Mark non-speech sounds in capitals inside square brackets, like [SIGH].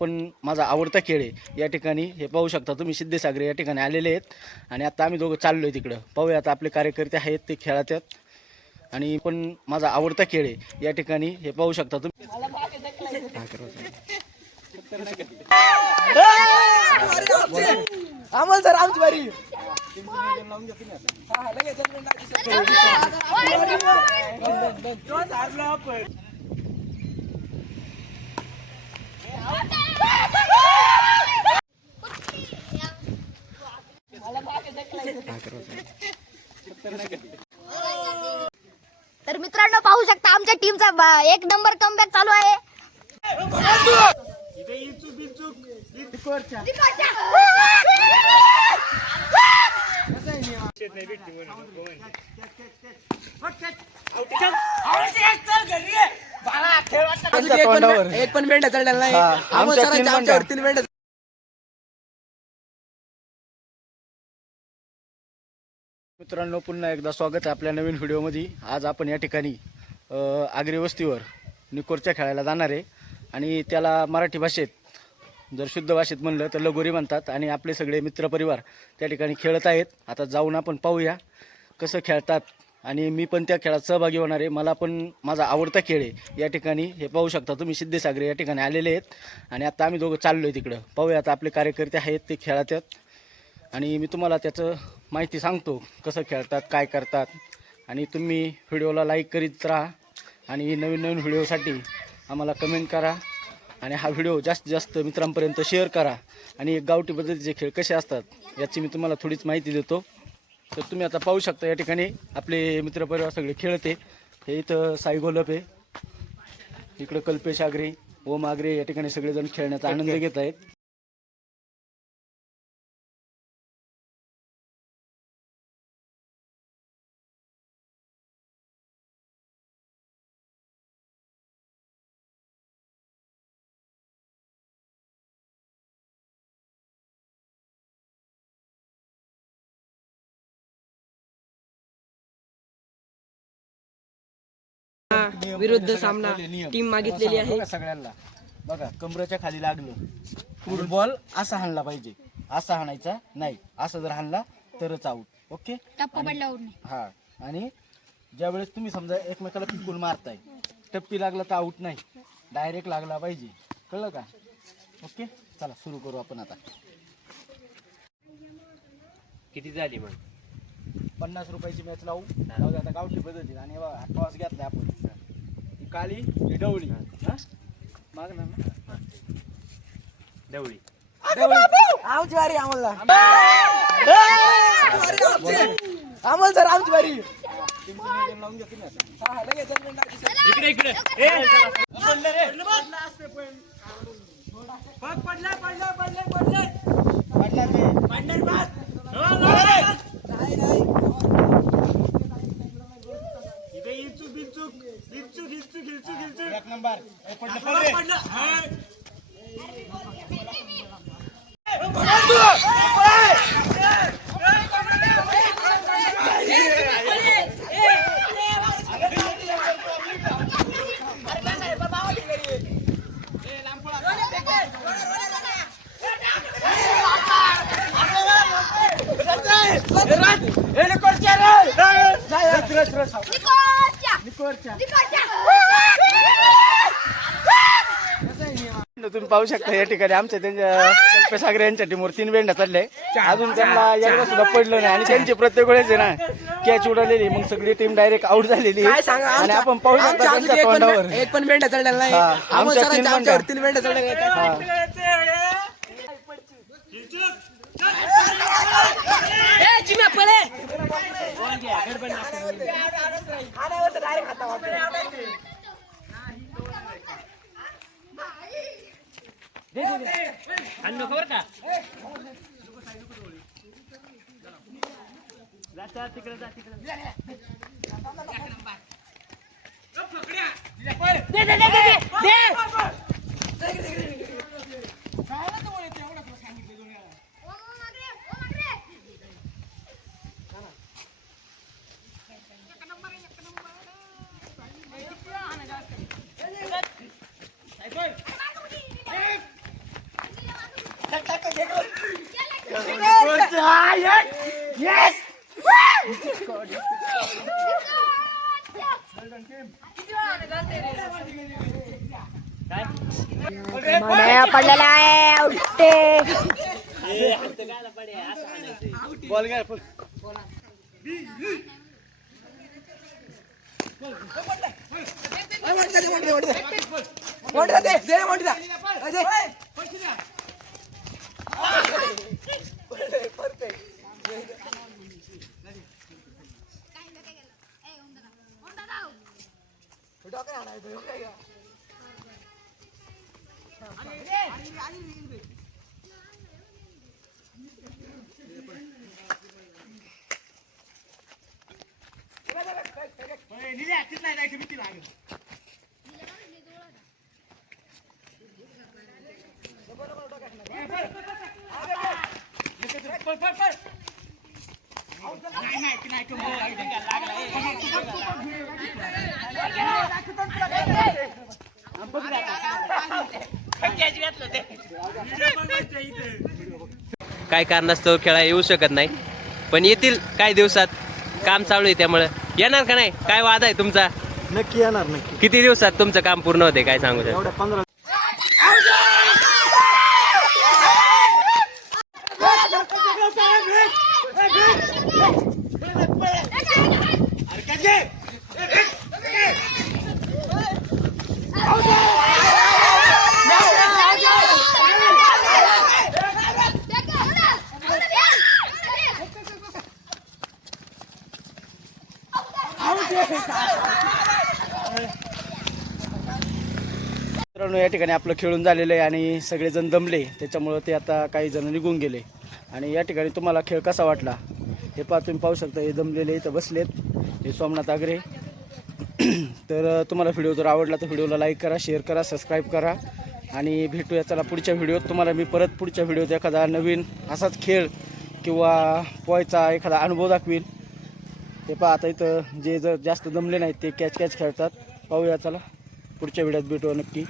पण माझा आवडता खेळ आहे. या ठिकाणी हे पाहू शकता तुम्ही सिद्धेसागरे या ठिकाणी आलेले आहेत. आणि आता आम्ही दोघं चाललो आहे तिकडं. पाहूया आता आपले कार्यकर्ते आहेत ते खेळात आहेत आणि पण माझा आवडता खेळ आहे. या ठिकाणी हे पाहू शकता तुम्ही. हा. आम्हाला तर आमची बारी. तर मित्रांनो पाहू शकता आमच्या टीमचा एक नंबर कमबॅक चालू आहे. एक पण बेंड चढलेला नाही. आमच्या तीन बेंड. मित्रांनो पुन्हा एकदा स्वागत आहे आपल्या नवीन व्हिडिओमध्ये आज आपण या ठिकाणी आगरी वस्तीवर निकोरच्या खेळायला जाणार आहे. आणि त्याला मराठी भाषेत जर शुद्ध भाषेत म्हणलं तर लगोरी म्हणतात आणि आपले सगळे मित्रपरिवार त्या ठिकाणी खेळत आहेत. आता जाऊन आपण पाहूया कसं खेळतात आणि मी पण त्या खेळात सहभागी होणार आहे. मला पण माझा आवडता खेळ आहे. या ठिकाणी हे पाहू शकता तुम्ही सिद्धेसागरे या ठिकाणी आलेले आहेत. आणि आता आम्ही दोघं चाललो आहे तिकडं. पाहूया आता आपले कार्यकर्ते आहेत ते खेळतात आणि मी तुम्हाला त्याचं माहिती सांगतो कसं खेळतात काय करतात. आणि तुम्ही व्हिडिओला लाईक करीत राहा आणि नवीन नवीन व्हिडिओसाठी आम्हाला कमेंट करा आणि हा व्हिडिओ जास्तीत जास्त मित्रांपर्यंत शेअर करा. आणि गावठी पद्धतीचे खेळ कसे असतात याची मी तुम्हाला थोडीच माहिती देतो. तर तुम्ही आता पाहू शकता या ठिकाणी आपले मित्रपरिवार सगळे खेळते. हे इथं साईगोलप आहे. इकडं कल्पेश आगरे ओम आगरे या ठिकाणी सगळेजण खेळण्याचा आनंद घेत आहेत. विरुद्ध सामना टीम मागितलेली आहे. बघा सगळ्यांना. बघा कमरेच्या खाली लागलं. फुटबॉल असा हाणला पाहिजे. असा हाणायचा नाही. असं जर हाणला तरच आऊट ओके? टप्पा पडल्यावर नाही. हा. आणि ज्यावेळेस तुम्ही समजा एकमेकाला पिकून मारताय टप्पी लागला तर आऊट नाही. डायरेक्ट लागला पाहिजे. कळलं का? ओके? चला सुरू करू आपण आता. किती झाली मग? पन्नास रुपयाची मॅच लावू. जाऊ दे आता गावठी पद्धती आणि बघा, हा टॉस घेतलाय आपण. काळी ही डवळी हा? मागणार ना? दवळी आमची बारी आम्हाला. आम्हाला तर आमची. बारी हा, लगेच एक मिनिट लागते. इकडे. इकडे. पडला ते. नाही नाही एक नंबर ए, पडलं, पडलं. निकोच्या! निकोरच्या. निकोच्या! तुम्ही पाहू शकता या ठिकाणी आमच्या त्यांच्या कल्पेश आगरे यांच्या टीमवर तीन बेंड्या चालले. अजून त्यांना एकदा सुद्धा पडलं नाही आणि त्यांची प्रत्येक वेळेस आहे ना कॅच उडालेली मग सगळी टीम डायरेक्ट आउट झालेली काय सांगा आणि आमच्या- आपण पाहू शकता त्यांच्या अजून एक पण तोंडावर. बेंड- एक पण बेंड चढलेला नाही. आमच्या तीन बेंड्या. तीन हा. आणि नको बरं का जा जा तिकडे जा तिकडे म्हणे पडलेला आहे उठते बॉल घ्या फुल. मोठा दे दे मोठा दे काय कारणास्तव खेळा येऊ शकत नाही. पण येतील काही दिवसात. काम चालू आहे त्यामुळं. येणार का नाही? काय वाद आहे तुमचा? नक्की येणार नक्की. किती दिवसात तुमचं काम पूर्ण होते? काय सांगू शकता? एवढ्या पंधरा मित्रांनो या ठिकाणी आपलं खेळून झालेलं आहे आणि सगळेजण दमले. त्याच्यामुळं ते आता काही जण निघून गेले. आणि या ठिकाणी तुम्हाला खेळ कसा वाटला? हे पा तुम्ही पाहू शकता हे दमलेले इथं बसलेत. हे सोमनाथ आगरे. [CLEARS THROAT] तर तुम्हाला व्हिडिओ जर आवडला तर व्हिडिओला लाईक करा शेअर करा सबस्क्राईब करा. आणि भेटूया चला पुढच्या व्हिडिओत. तुम्हाला मी परत पुढच्या व्हिडिओत एखादा नवीन असाच खेळ किंवा पोयचा एखादा अनुभव दाखवील ते पहा आता इथं जे जर जास्त दमले नाहीत ते कॅच कॅच खेळतात. पाहूया चला. पुढच्या व्हिडिओत भेटू नक्की.